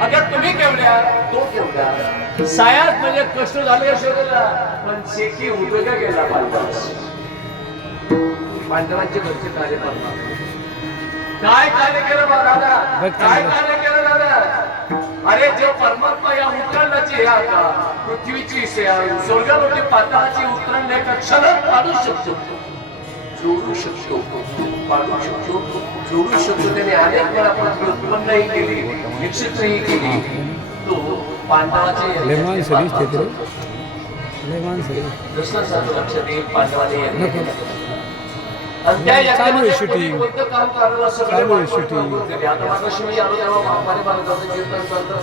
अगं तुम्ही केवढ्या? तो केवढ्या? सायात म्हणजे कष्ट झाले शोधला पण शेती उद्योगा गेला पांडवांची पांडवांचे घरचे कार्य करणार काय कार्य केलं दादा? काय कार्य केलं दादा? अरे जो परमात्मा या उतरण्याची हे आता पृथ्वीची स्वर्गावरती पाताळाची उतरण्याच्या क्षणात काढू शकतो. जोडू शकतो पाडू शकतो जोडू शकतो त्याने अनेक वेळा पृथ्वी उत्पन्नही केली निश्चितही केली तो पांडवाचे जसं लक्षात येईल पांडवाने यज्ञ नको. केला. आणि त्या चालू आहे यज्ञामध्ये shooting. कोणी कोणतं काम करावं सगळे चालू आहे बांधव shooting. बांधव केले. आता मागाशी मी आलो तेव्हा महामारी बांधवाचं कीर्तन करतं.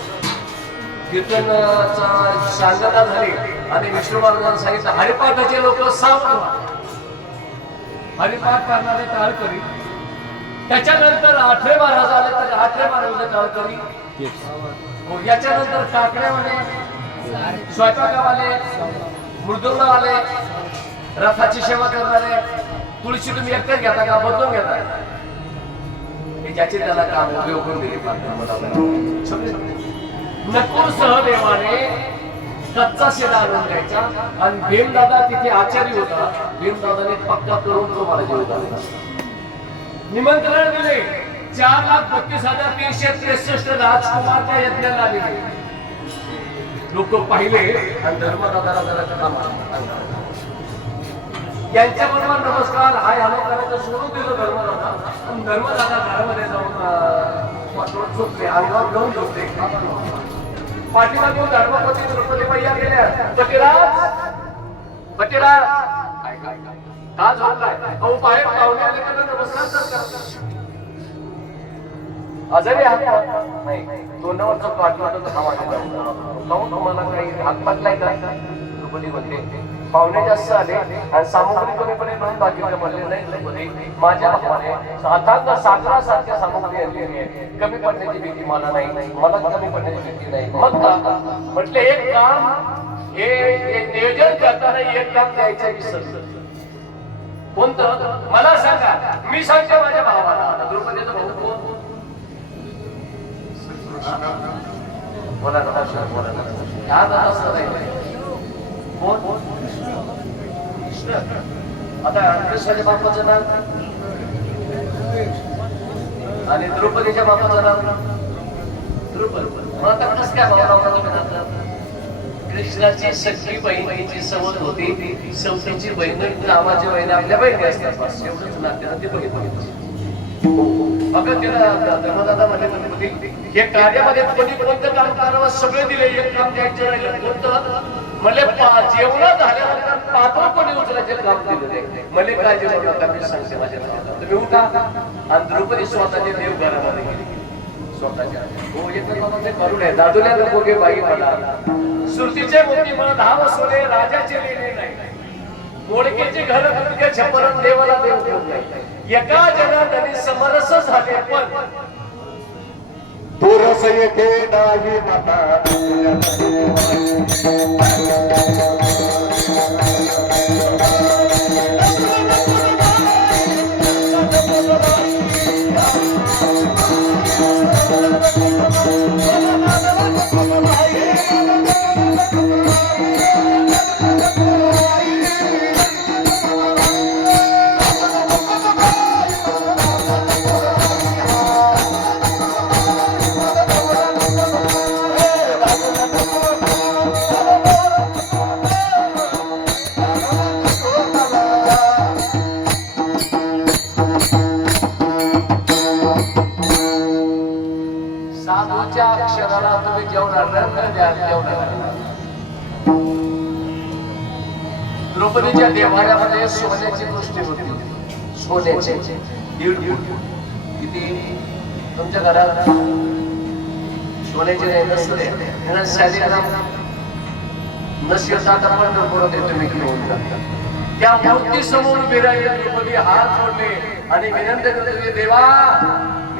कीर्तनाचा सांगता झाली आणि विष्णू महाराजांनी सांगितलं हरिपाठाचे लोक व्हा. हरिपाठ करणारे टाळकरी त्याच्यानंतर आठरे महाराज आले तर आठरे महाराज टाळकरी हो, याच्यानंतर काकड्यामध्ये स्वयंपाकावाले मृदुंगवाले रथाची सेवा करणारे तुळशी तुम्ही एकटेच घेता का? बदलून घेता? हे ज्याचे त्याला काम उभे उभून दिले नकुल सहदेवाने कच्चा शेडा आणून द्यायचा आणि भीमदादा तिथे आचार्य होता. भीमदादाने पक्का करून तो मला जीव निमंत्रण दिले. चार लाख बत्तीस हजार तीनशे त्रेसष्ट राजकुमार त्या यज्ञाला आलेले लोक पाहिले आणि धर्मदादाला जरा कथा यांच्या बरोबर नमस्कार. हाय हॅलो करायचं सोडून दिलं धर्मदादा. आणि धर्मदादा घरामध्ये जाऊन अं, आई झोपले. अंगावर घेऊन झोपले. पाठीमागून धर्मपती द्रौपदी मैया गेल्या. पतिराज पतिराज काय काय काय? का झोपलाय? अहो बाहेर पाहुणे आले तर नमस्कार आजारी नाही. तोंडावरचा पाठला तर हा तुम्हाला काही हात पाटलाय का? द्रौपदी म्हणते. पाहुणे जास्त आले आणि सामुग्रीपणे म्हणून दाखवलं म्हणले नाही माझ्या बापाने हातांना सागरासारख्या सामुग्री आणलेली आहे कमी पडण्याची भीती मला नाही. मला कमी पडण्याची भीती नाही. मग का? म्हटले एक काम हे नियोजन करताना एक काम द्यायचं विसरलं कोणतं? मला सांगा. मी सांगते माझ्या भावाला. आता द्रौपदीचा भाऊ कोण? बोला ना बोला दादा सर आहे. कोण कृष्ण आता कृष्णाच्या बापाचं नाव? आणि द्रौपदीच्या बापाचं नाव? द्रौपदी. मग आता कसं काय भावना तुम्ही नातं कृष्णाची सगळी बहिणीची सवत होती. सवतीची बहीण नावाची बहीण आपल्या बहिणी असतात. एवढंच नाते. ते बघितलं मग तिला. धर्मदादा म्हणले म्हणते होती, हे कार्यामध्ये कोणी कोणतं काम करावं सगळं दिले एक काम द्यायचं राहिलं कोणतं? म्हणले पा- जेवण झाल्यानंतर पात्र कोणी उचलायचे? काम दिलं ते काय जेवण आता मी सांगते माझ्या तुम्ही उठा. आणि द्रौपदी स्वतःचे देव घरामध्ये गेली. स्वतःच्या हो एक नको गे बाई मला. मला धाव राजाचे लेणे नाही. मोडकेचे घर दुर्गे म्हणजे छपरण देवाला देव ठेवत एका जनार्दनी समरस झाले पण पुरस येथे नाही माता साधूच्या अक्षराला तुम्ही जेवढा रंग द्याल तेवढा द्रौपदीच्या देवाऱ्यामध्ये सोन्याची गोष्टी होती. सोन्याचे. दीड फूट. किती? तुमच्या घरात? सोन्याचे नसते शालिग्राम नसेल पण पंढरपूर होते तुम्ही घेऊन जाता. त्या मूर्ती समोर विराजे द्रौपदी हात जोडले आणि विनंती करते देवा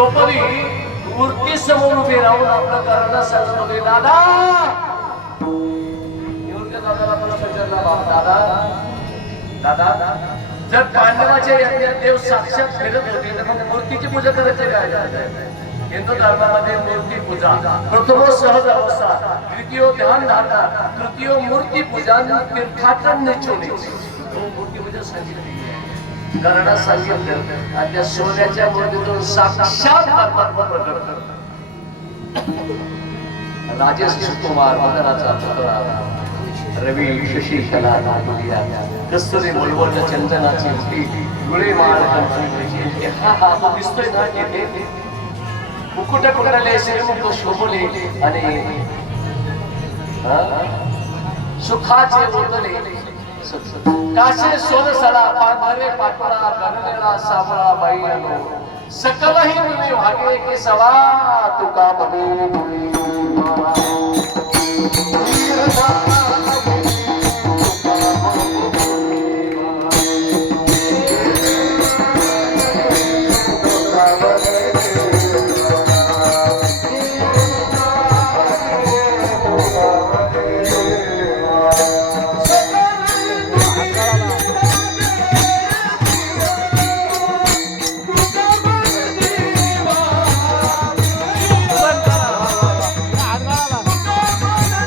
द्रौपदी मूर्ती समोर उभे राहून आपलं करणं सांगत होते. दादा! दादाला मला विचारला बाप. दादा! दादा! जर पांडवाच्या यज्ञात देव साक्षात फिरत होते तर मग मूर्तीची पूजा करायची काय हिंदू धर्मामध्ये मूर्ती पूजा प्रथम सहज अवस्था द्वितीय ध्यान धारणा तृतीय मूर्ती पूजा तीर्थाटन निचोने मूर्ती म्हणजे पूजा सांगितली करण्यास सांगितलं आणि त्या सोन्याच्या मूर्तीतून साक्षात परमात्मा प्रकट करतो राजेश कुमार मदनाचा पुतळा रवी शशी कला नागुलिया कस्तुरी मुलवड चंदनाची उटी डोळे माळ कंठी हा हा तो दिसतोय ना येथे मुकुट पकडले श्रीमुख शोभले आणि सुखाचे बोलले काशे सोन पांढरे पाटोळा गणलेला सावळा बाई आलो सकलही तुम्ही भागे की सवा तुका म्हणू वीर